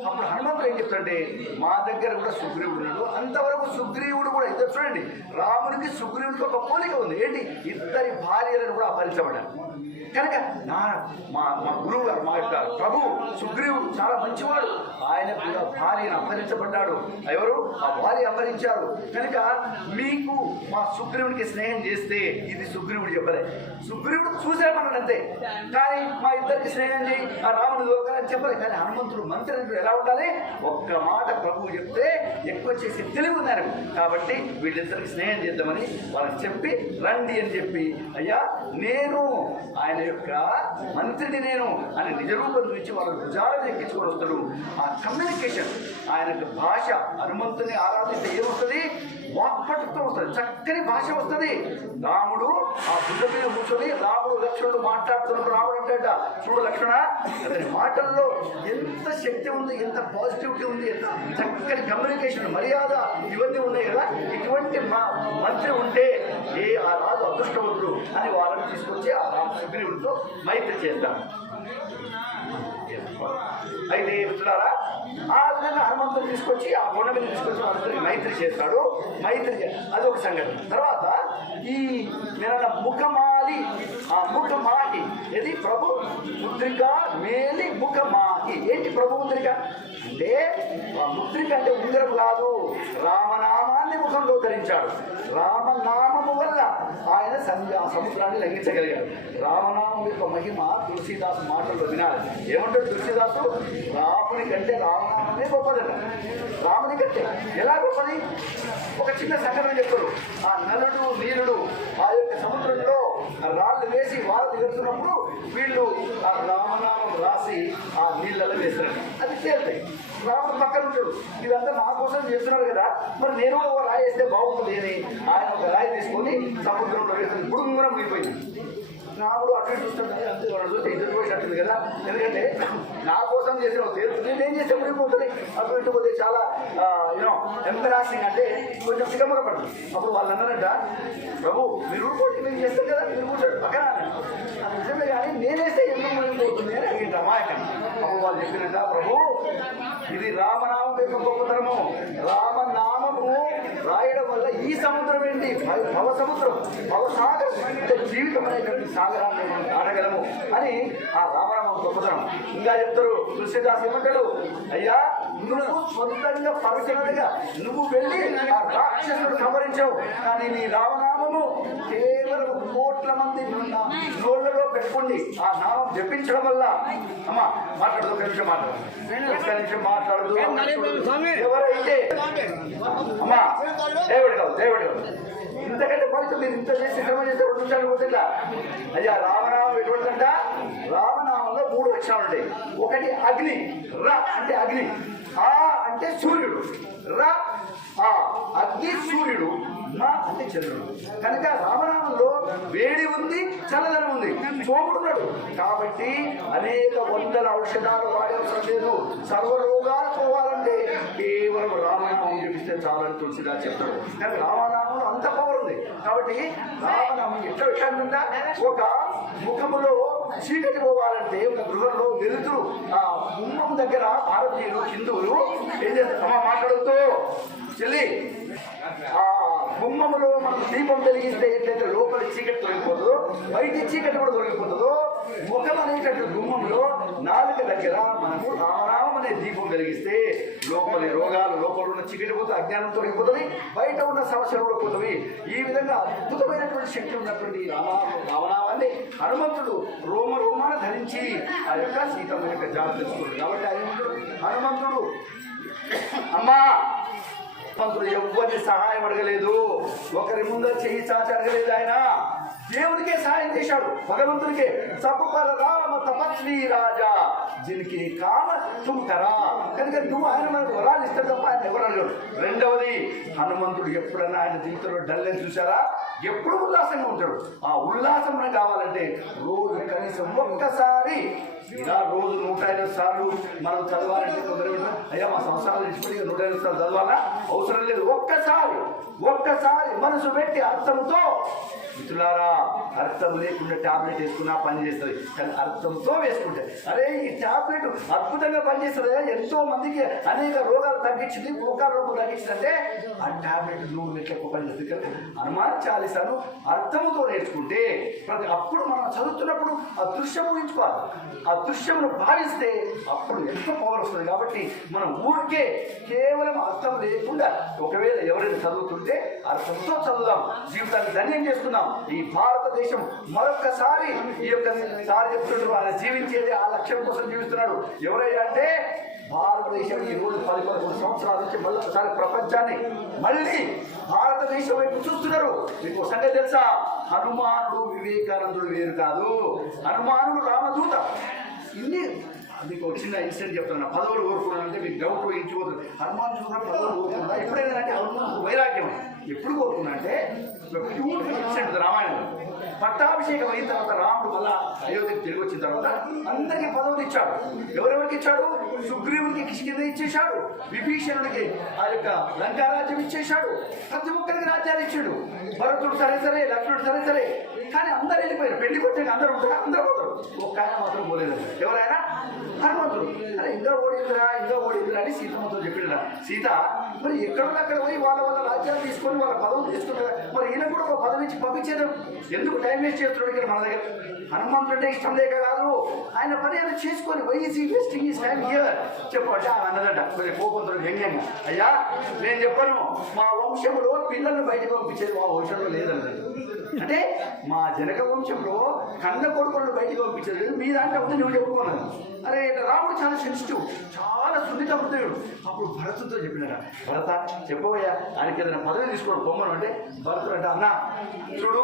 అప్పుడు హనుమంతుడు ఏం చెప్తాడంటే, మా దగ్గర కూడా సుగ్రీవుడు ఉన్నాడు. అంతవరకు సుగ్రీవుడు కూడా ఇద్దరు చూడండి, రాముడికి సుగ్రీవుడికి ఒక పోలిక ఉంది. ఏంటి? ఇద్దరి భార్యలను కూడా అపహరించబడ్డారు. కనుక మా గురువు గారు, మా యొక్క ప్రభు సుగ్రీవుడు చాలా మంచివాడు, ఆయన కూడా భార్యను అపహరించబడ్డాడు. ఎవరు? ఆ భార్య అపహరించారు. కనుక మీకు మా సుగ్రీవుడికి స్నేహం చేస్తే, ఇది సుగ్రీవుడు చెప్పలే, సుగ్రీవుడు చూసేమన్నాడు అంతే, కానీ మా ఇద్దరికి స్నేహం చేయి, ఆ రాముడు దొరకాలని చెప్పలే. కానీ హనుమంతుడు మంత్రి ఎలా ఉండాలి? ఒక్క మాట ప్రభువు చెప్తే ఎక్కువ చేసి తెలివి ఉన్నారు. కాబట్టి వీళ్ళిద్దరికి స్నేహం చేద్దామని వాళ్ళకి చెప్పి రండి అని చెప్పి, అయ్యా నేను ఆయన యొక్క మంత్రిని నేను అని నిజరూపం చూసి వాళ్ళ భుజాలను ఎక్కించుకొని వస్తాడు. ఆ కమ్యూనికేషన్, ఆయన యొక్క భాష, హనుమంతుని ఆరాధిస్తే ఏమొస్తుంది? వాక్పటుత్వం వస్తుంది, చక్కని భాష వస్తుంది. రాముడు ఆ భుజ మీద కూర్చొని రాముడు లక్ష్మణుడు మాట్లాడుతున్నప్పుడు రాముడు అంటాడ, చూడు లక్ష్మణ, అతని మాటల్లో ఎంత శక్తి ఉంది, ఎంత పాజిటివిటీ ఉంది, ఎంత చక్కని కమ్యూనికేషన్, మర్యాద ఇవన్నీ ఉన్నాయి కదా. ఇటువంటి మంత్రి ఉంటే ఆ రాజు అదృష్టవంతుడు అని వాళ్ళని తీసుకొచ్చి ఆ సుగ్రీవుడితో మైత్రి చేస్తాను. అయితే మిత్రులారా, ఆ విధంగా హనుమంతుడు తీసుకొచ్చి ఆ కొండ మీద తీసుకొచ్చి వాళ్ళతో మైత్రి చేస్తాడు. అది ఒక సంగతి. తర్వాత ఈ నేను ముఖమాలి, ఆ ముఖమాహి, ఇది ప్రభు ముద్రిక మేలి ముఖమాహి. ఏంటి ప్రభు ముద్రిక అంటే? ఆ ముద్రిక అంటే ఉంగరం కాదు, రామనామాన్ని ముఖంలో ధరించాడు. రామనామము వల్ల ఆయన సముద్రాన్ని లంఘించగలిగాడు. రామనామం యొక్క మహిమ తులసీదాసు మాటల్లో వినాలి. ఏమంటాడు తులసీదాసు? రాముని కంటే రామనామమే గొప్పదట. రాముని కంటే ఎలా గొప్పది? ఒక చిన్న సంఘటన చెప్పారు. ఆ నలుడు నీరుడు ఆ యొక్క సముద్రంలో రాళ్ళు వేసి వారు ఎగురుతున్నప్పుడు వీళ్ళు ఆ రామనామం రాసి ఆ నీళ్ళలో వేస్తారు, అది తేలుతాయి. రాముడు పక్కన ఉంటాడు, ఇదంతా నా కోసం చేస్తున్నారు కదా, మరి నేను ఒక రాయి వేస్తే బాగుంటుంది అని ఆయన ఒక రాయి తీసుకొని సముద్రంలో వేస్తుంది. బుడుంగున ముగిపోయింది. రాముడు అటు ఇటు చూస్తుంటే అంతే వాడు చూస్తే ఇద్దరు పోయినట్టుంది కదా. ఎందుకంటే నా కోసం చేసిన తెలుసు నేనేం చేస్తే పోతుంది అటు ఇటు పోతే చాలా యూనో ఎంబరాసింగ్, అంటే కొంచెం సిగమగ పడుతుంది. అప్పుడు వాళ్ళు అన్నారంట, ప్రభు మీరు ఊరుకోండి, మీరు చేస్తారు కదా, మీరు కూర్చోండి పక్కన నిజమే, కానీ నేనేస్తే ఎందుకు మనం పోతుంది అని అడిగింది అమాయకం. అప్పుడు వాళ్ళు చెప్పినట్ట, ప్రభు ఇది రామనామం యొక్క గొప్పతనము, రామనామము రాయడం వల్ల ఈ సముద్రం ఏంటి, భవ సముద్రం, భవసాగరం, అంటే జీవితం అనేటువంటి సాగరాన్ని మనం దాటగలము అని ఆ రామనామం గొప్పతనం. ఇంకా చెప్తారు తులసిదాస్ ఏమంటాడు, అయ్యా నువ్వు సొంతంగా పరచనగా నువ్వు వెళ్ళి ఆ రాక్షసుడు సంహరించావు, కానీ నీ రామనామము కేవలం కోట్ల మంది నోళ్లలో పెట్టుకోండి ఆ నామం జపించడం వల్ల. అమ్మా మాట్లాడదు, ఒక నిమిషం మాట్లాడదు. ఎవరైతే అమ్మా దేవుడు కాదు, దేవుడు కాదు, ఇంతకంటే పవిత్రం మీరు ఇంత చేసి శ్రమ చేస్తే 2 నిమిషాలు పోతుందా? అయ్యా రామనామం ఎటువంటిదంట, రామనామంలో 3 అక్షరాలు ఉంటాయి. ఒకటి అగ్ని, ర అంటే అగ్ని, ఆ అంటే సూర్యుడు, ర ఆ అగ్ని సూర్యుడు, మా అంటే చంద్రుడు. కనుక రామనామంలో వేడి ఉంది, చల్లదనం ఉంది, సోముడు ఉన్నాడు. కాబట్టి అనేక వందల ఔషధాలు వాడే అవసరం లేదు. సర్వరోగాలు పోవాలంటే కేవలం రామనామం చూపిస్తే చాలని తులసిదాస్ చెప్తాడు. కానీ రామనామంలో అంత పవర్ ఉంది. కాబట్టి రామనామం ఎట్లా విషయంగా ఒక ముఖములో చీకటి పోవాలంటే ఒక గృహంలో వెలుతురు ఆ గుమ్మం దగ్గర భారతీయులు హిందువులు ఏం చేస్తారు, మాట్లాడుతూ చెల్లి ఆ గుమ్మములో మనం దీపం వెలిగిస్తే ఏంటంటే లోపల చీకటి తొలగిపోతుందో బయట చీకటి కూడా తొలగిపోతుందో, ముఖం అనేటటువంటి గుమ్మంలో నాలుక దగ్గర మనము రామనామం అనే దీపం వెలిగిస్తే లోపలి రోగాలు, లోపల ఉన్న చీకటి పోతే అజ్ఞానం తొలగిపోతుంది, బయట ఉన్న సమస్యలు కూడా పోతుంది. ఈ విధంగా అద్భుతమైనటువంటి శక్తి ఉన్నటువంటి రామనామాన్ని హనుమంతుడు రోమాన ధరించి ఆ యొక్క సీతమ్మ యొక్క జాగ్రత్త తెచ్చుకుంటాడు. కాబట్టి ఆయన హనుమంతుడు అమ్మా హనుమంతుడు ఎవ్వరిని సహాయం అడగలేదు, ఒకరి ముందర చెయ్యి చాచి అడగలేదు. ఆయన దేవుడికే సహాయం చేశాడు, భగవంతుడికే. సపుపర రామ తపస్వి రాజా జిన్కి కామ తుమ్కరా. కనుక నువ్వు ఆయన మనకు వరాలు ఇస్తాడు తప్ప ఆయన ఎవరు అడగడు. రెండవది, హనుమంతుడు ఎప్పుడన్నా ఆయన జీవితంలో డల్లని చూసారా, ఎప్పుడు ఉల్లాసంగా ఉంటాడు. ఆ ఉల్లాసం మనకు కావాలంటే రోజు కనీసం ఒక్కసారి ఇలా రోజు 105 సార్లు మనం చదవాలంటే కొందరు అయ్యా మా సంవత్సరాలు ఇచ్చిపోయి 105 సార్లు చదవాలా, అవసరం లేదు. ఒక్కసారి మనసు పెట్టి అర్థంతో, మిత్రులారా అర్థం లేకుండా టాబ్లెట్ వేసుకున్నా పనిచేస్తుంది, కానీ అర్థంతో వేసుకుంటే అరే ఈ టాబ్లెట్ అద్భుతంగా పనిచేస్తుంది, ఎంతో మందికి అనేక రోగాలు తగ్గించింది, మోకాల రోగం తగ్గించిందంటే ఆ టాబ్లెట్ 100 రెట్లు ఎక్కువ పనిచేస్తుంది. కదా హనుమాన్ చాలీసాను అర్థంతో నేర్చుకుంటే ప్రతి అప్పుడు మనం చదువుతున్నప్పుడు ఆ దృశ్యం ఊహించుకోవాలి, ఆ దృశ్యమును భావిస్తే అప్పుడు ఎంతో పవర్ వస్తుంది. కాబట్టి మనం ఊరికే కేవలం అర్థం లేకుండా ఒకవేళ ఎవరైనా చదువుతుంటే అర్థంతో చదువుదాం, జీవితాన్ని ధన్యం చేసుకుందాం. ఈ భారతదేశం మరొకసారి ఈ యొక్క సారి చెప్తున్నాడు, ఆయన జీవించేది ఆ లక్ష్యం కోసం జీవిస్తున్నాడు. ఎవరైనా అంటే భారతదేశం ఈ రోజు 10-11 సంవత్సరాల నుంచి మళ్ళీ ఒకసారి ప్రపంచాన్ని మళ్ళీ భారతదేశం వైపు చూస్తున్నారు. మీకు సంగతి తెలుసా, హనుమానుడు వివేకానందుడు వేరు కాదు, హనుమానుడు రామదూత. ఇన్ని మీకు చిన్న ఇన్సిడెంట్ చెప్తున్నా, పదవులు కోరుకున్నాను అంటే మీకు డౌట్ ఇంటిపోతుంది. హనుమాన్ చూడ పదవులు కోరుకున్నా ఎప్పుడైనా అంటే హనుమాన్ వైరాగ్యం ఎప్పుడు కోరుకున్నా అంటే బ్యూటిఫుల్ ఇన్సిడెంట్ రామాయణం. పట్టాభిషేకం అయిన తర్వాత రాముడు మళ్ళా అయోధ్యకి తిరిగి వచ్చిన తర్వాత అందరికీ పదవులు ఇచ్చాడు. ఎవరెవరికి ఇచ్చాడు? సుగ్రీవునికి కిష్కింద ఇచ్చేశాడు, విభీషణుడికి ఆ యొక్క లంకారాజ్యం ఇచ్చేశాడు, ప్రతి ఒక్కరికి రాజ్యాలు ఇచ్చాడు. భరతుడు సరే, లక్ష్మణుడు సరే, కానీ అందరు వెళ్ళిపోయారు. పెళ్లి కొట్టాక అందరూ ఉంటారు, అందరూ పోతారు, ఒక్క ఆయన మాత్రం పోలేదు. ఎవరైనా హనుమంతుడు. అరే ఇంకా ఓడిందిరా అని సీతమ్మతో చెప్పిన సీత మరి ఎక్కడో అక్కడ పోయి వాళ్ళ రాజ్యాలు తీసుకొని వాళ్ళ పదవులు తీసుకుంటారు, మరి ఈయన కూడా ఒక పదవి ఇచ్చి పంపించేద్దాం, ఎందుకు టైం వేస్ట్ చేస్తున్నాడు ఇక్కడ మన దగ్గర. హనుమంతుడు అంటే ఇష్టం లేక కాదు, ఆయన పని ఆయన చేసుకొని YC wasting is time here చెప్పు అంటే ఆమె అన్నదంట కొంచెం కోపంతో వ్యంగ్యంగా. అయ్యా నేను చెప్పను, మా వంశంలో పిల్లల్ని బయటకు పంపించేది మా వంశంలో లేదన్నది. అంటే మా జనక వంశంలో కన్న కొడుకులను బయటకు పంపించేది మీ దాంట్లో ఉంటే నువ్వు చెప్పుకున్నాను. అరే రాముడు చాలా సెన్సిటివ్, చాలా సున్నిత హృదయుడు. అప్పుడు భరతుడితో చెప్పినట, భరత చెప్పబోయా ఆయనకి ఏదైనా పదవి తీసుకోవడం పొమ్మను అంటే భరతుడు అంటే అన్న చూడు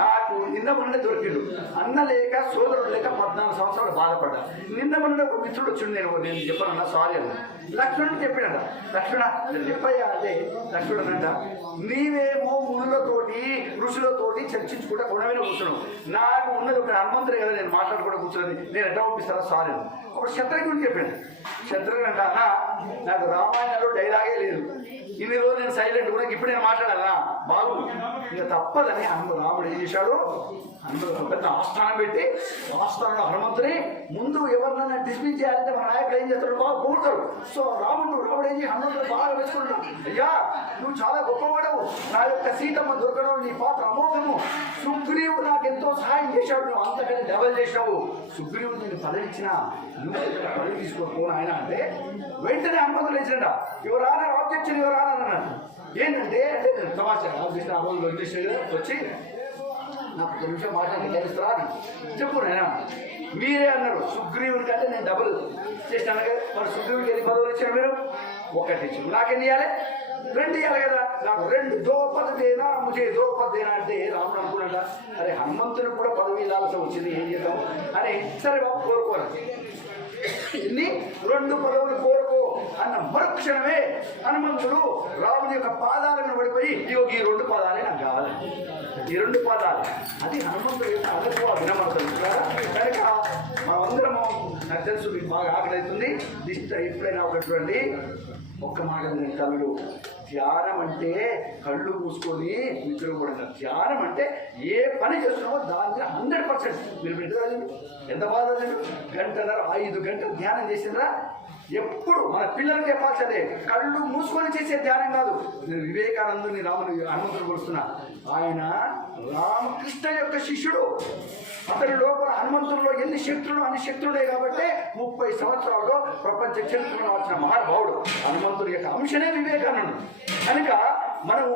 నాకు నిన్న మొన్న దొరికిండు. అన్న లేక సోదరుడు లేక 14 సంవత్సరాలు బాధపడ్డా. నిన్న మొన్న ఒక మిత్రుడు వచ్చిండు, నేను చెప్పానన్నా సారీ అన్న. లక్ష్మణుడు చెప్పినట, లక్ష్మణ చెప్పయ్యా అంటే లక్ష్మణుడు అంట, నీవేమో మునులతోటి ఋషులతోటి చర్చించుకుంటా కొనమైన కూర్చున్నావు. నాకు ఉన్నది ఒక హనుమంతుడే కదా, నేను మాట్లాడుకుంటూ కూర్చున్నది, నేను ఎట్లా పంపిస్తాను సారీ అని. ఒక శత్రుఘ్నుడు చెప్పాను. శత్రుఘ్నుడు అంట, అన్న నాకు రామాయణంలో డైలాగే లేదు, ఇన్ని రోజులు నేను సైలెంట్ కూడా ఇప్పుడు నేను మాట్లాడాలా బాబు ఇక తప్పదని రాముడు ఏం చేశాడు, అందరూ పెద్ద ఆస్థానం పెట్టి ఆస్థానంలో హనుమంతుని ముందు ఎవరినైనా డిస్మిస్ చేయాలంటే మన నాయకులు ఏం చేస్తాడు, బాగా కోరుతారు. సో రాముడు ఏం హనుమంతుడు బాగా వేసుకుంటాడు, అయ్యా నువ్వు చాలా గొప్పవాడవు, నా యొక్క సీతమ్మ దొరకడం నీ పాత్ర అమోఘము, సుగ్రీవుడు నాకు ఎంతో సహాయం చేశాడు, నువ్వు అంతకంటే డబల్ చేసినావు, సుగ్రీవుడు నేను పదవి ఇచ్చినా నువ్వు పదవి తీసుకోకపోను ఆయన అంటే వెంటనే హనుమంతుడు లేచిండ, ఎవరానా ఆబ్జెక్షన్ ఎవరానా అన్నాడు. ఏంటంటే అంటే తమాషా వచ్చి నాకు 1 నిమిషం మాట్లాడి తెలుస్తారా అని చెప్పు నాయన. మీరే అన్నారు సుగ్రీవుడి కంటే నేను డబుల్ చేసినాను కదా, మరి సుగ్రీవుడికి ఎన్ని పదవులు ఇచ్చారు మీరు? 1 ఇచ్చారు, నాకెన్ని ఇవ్వాలి? 2 ఇవ్వాలి కదా, నాకు 2 దోపదేనా ముజే దోపదేనా అంటే రాముడు అనుకున్నాడా, అరే హనుమంతునికి కూడా పదవి ఇవ్వాల్సి వచ్చింది, ఏం చేద్దాం అని సరే బాబు కోరుకోరు, ఎన్ని 2 పదవులు కోరుకో అన్న మరుక్షణమే హనుమంతుడు రాముని యొక్క పాదాలను పడిపోయి ఈ 2 పదాలే నాకు కావాలి, ఈ 2 పదాలు. అది హనుమంతుడు యొక్క అనుభవ వినమవుతుంది కనుక మనమందరము, నాకు తెలుసు మీకు బాగా ఆకలి అవుతుంది, దిష్ట ఎప్పుడైనా ఒకటి ఒక్క మాట తమిళు, ధ్యానం అంటే కళ్ళు మూసుకొని నిద్రపోవడం, ధ్యానం అంటే ఏ పని చేస్తున్నామో దాని మీద 100% మీరు పెట్టారు. ఎంత బాధ, 1.5 గంటలు 5 గంటలు ధ్యానం చేసిండ్రా. ఎప్పుడు మన పిల్లలకి చెప్పాల్సిందే, కళ్ళు మూసుకొని చేసే ధ్యానం కాదు. నేను వివేకానందుని హనుమంతుడు కొలుస్తున్నా, ఆయన రామకృష్ణ యొక్క శిష్యుడు, అతని లోపల హనుమంతుల్లో ఎన్ని శక్తులు అన్ని శక్తులే కాబట్టి 30 సంవత్సరాల్లో ప్రపంచ చరిత్రలో వచ్చిన మహానుభావుడు హనుమంతుడి యొక్క అంశనే వివేకానందుడు. కనుక మనము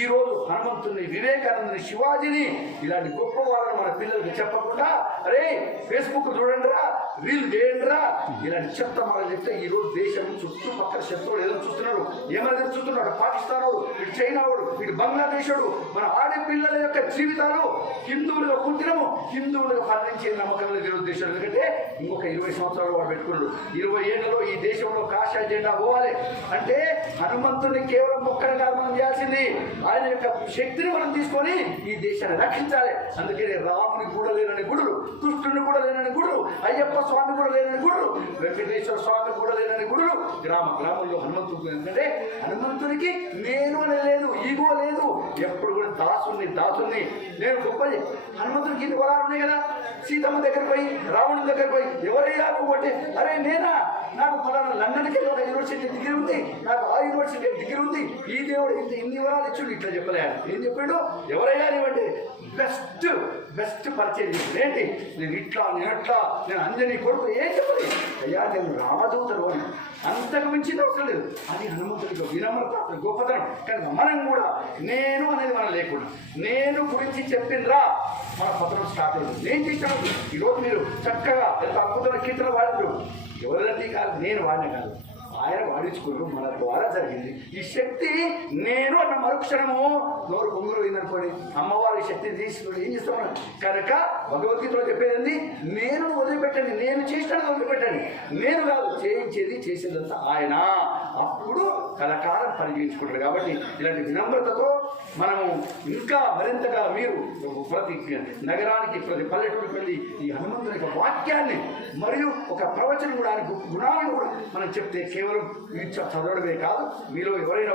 ఈరోజు హనుమంతుని, వివేకానందుని, శివాజీని ఇలాంటి గొప్ప వాళ్ళని మన పిల్లలకి చెప్పకుండా అరే ఫేస్బుక్ చూడండిరా, రీల్ చేయండిరా, ఇలాంటి చెత్త మనం చెప్తే ఈరోజు దేశం చుట్టుపక్కల శత్రువులు ఏదో చూస్తున్నాడు, ఏమైనా చూస్తున్నాడు, పాకిస్తాన్ వాడు, ఇటు చైనా వాడు, ఇటు బంగ్లాదేశ్, మన ఆడపిల్లల యొక్క జీవితాలు హిందువులుగా పుట్టినము, హిందువులుగా మరణించే నమ్మకం లేదు ఈరోజు దేశం. ఎందుకంటే ఇంకొక 20 సంవత్సరాలు వాడు పెట్టుకున్నాడు, 20 ఏళ్లలో ఈ దేశంలో కాషాయ జెండా పోవాలి అంటే హనుమంతుని కేవలం ఒక్కడే కాదు మనం చేయాల్సింది, ఆయన యొక్క శక్తిని మనం తీసుకొని ఈ దేశాన్ని రక్షించాలి. అందుకని రామునికి కూడా లేనని గుడులు, కృష్ణుని కూడా లేనని గుడులు, అయ్యప్ప స్వామి కూడా లేనని గుడులు, వెంకటేశ్వర స్వామి కూడా లేనని గుడులు గ్రామంలో హనుమంతుడు. ఎందుకంటే హనుమంతునికి నేను అనే లేదు, ఈగో లేదు, ఎప్పుడు కూడా దాసుని నేను గొప్పది. హనుమంతుడికి ఇన్ని వరాలు ఉన్నాయి కదా, సీతమ్మ దగ్గర పోయి రావణుడి దగ్గర పోయి ఎవరయ్యా నువ్వు అంటే, అరే నేనా, నాకు పలానా లండన్కి ఒక యూనివర్సిటీ డిగ్రీ ఉంది, నాకు ఆ యూనివర్సిటీ డిగ్రీ ఉంది, ఈ దేవుడు ఇన్ని వరాలు ఇచ్చుడు, ఇట్లా చెప్పలే. ఏం చెప్పాడు, ఎవరయ్యా నీవంటే బెస్ట్ పరిచయం ఏంటి, నేను ఇట్లా నేను అట్లా, నేను అంజనీ కొడుకు, ఏం చెప్పలేదు, అయ్యా నేను రామదూతలు అని, అంతకు మించి అవసరం లేదు. అది హనుమంతుడికి వినమ్రత, గొప్పతనం. కనుక మనం కూడా నేను అనేది మనం లేకుండా నేను గురించి చెప్పిండ్రా మన పత్రం స్టార్ట్ అవుతుంది. నేను చేశాను, ఈరోజు మీరు చక్కగా ఎంత అద్భుతమైన కీర్తన వాడిದ್ರು, ఎవరిదంటే కాదు, నేను వాడిన కాదు, ఆయన వాడించుకోరు, మన ద్వారా జరిగింది. ఈ శక్తి నేను అన్న మరుక్షణము నోరు పొంగురు అయిందనుకోండి, అమ్మవారి శక్తిని తీసుకుని ఏం చేస్తాం. కనుక భగవద్గీతలో చెప్పేది నేను వదిలిపెట్టండి, నేను చేసినది వదిలిపెట్టండి, నేను కాదు చేయించేది చేసేదంతా ఆయన, అప్పుడు కలకాలం పనిచేయించుకుంటారు. కాబట్టి ఇలాంటి వినమ్రతతో మనము ఇంకా మరింతగా మీరు ప్రతి నగరానికి, ప్రతి పల్లెటూరుకి వెళ్ళి ఈ హనుమంతుని యొక్క వాక్యాన్ని మరియు ఒక ప్రవచనం కూడా, గుణాలను కూడా మనం చెప్తే కేవలం చదవడమే కాదు, మీలో ఎవరైనా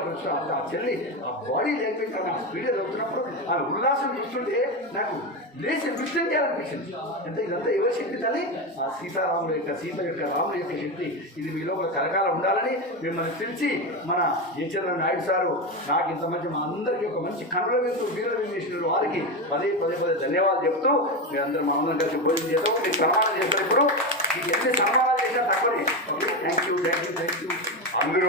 ఆ చెల్లి ఆ బాడీ లాంగ్వేజ్ ఆ వీడియో చదువుతున్నప్పుడు ఆ ఉల్లాసం చూస్తుంటే నాకు లేచి నృత్యం చేయాలనిపించింది. అంటే ఇదంతా ఎవరి శక్తి తల్లి, ఆ సీత యొక్క రాముడి యొక్క శక్తి. ఇది మీలో ఒక కరకాలం ఉండాలని మిమ్మల్ని పిలిచి మన జయచంద్ర నాయుడు సారు నాకు ఇంత మంచి మా అందరికీ ఒక మంచి కనుల వేస్తూ వీరులు చేసిన వారికి పదే ధన్యవాదాలు చెప్తూ మీ అందరూ మా అందరం కలిసి భోజనం చేద్దాం. మీకు సన్మానం చేస్తారు. ఇప్పుడు మీకు ఎన్ని సన్మానాలు చేసినా తక్కువనే. ఓకే, థ్యాంక్ యూ అందరూ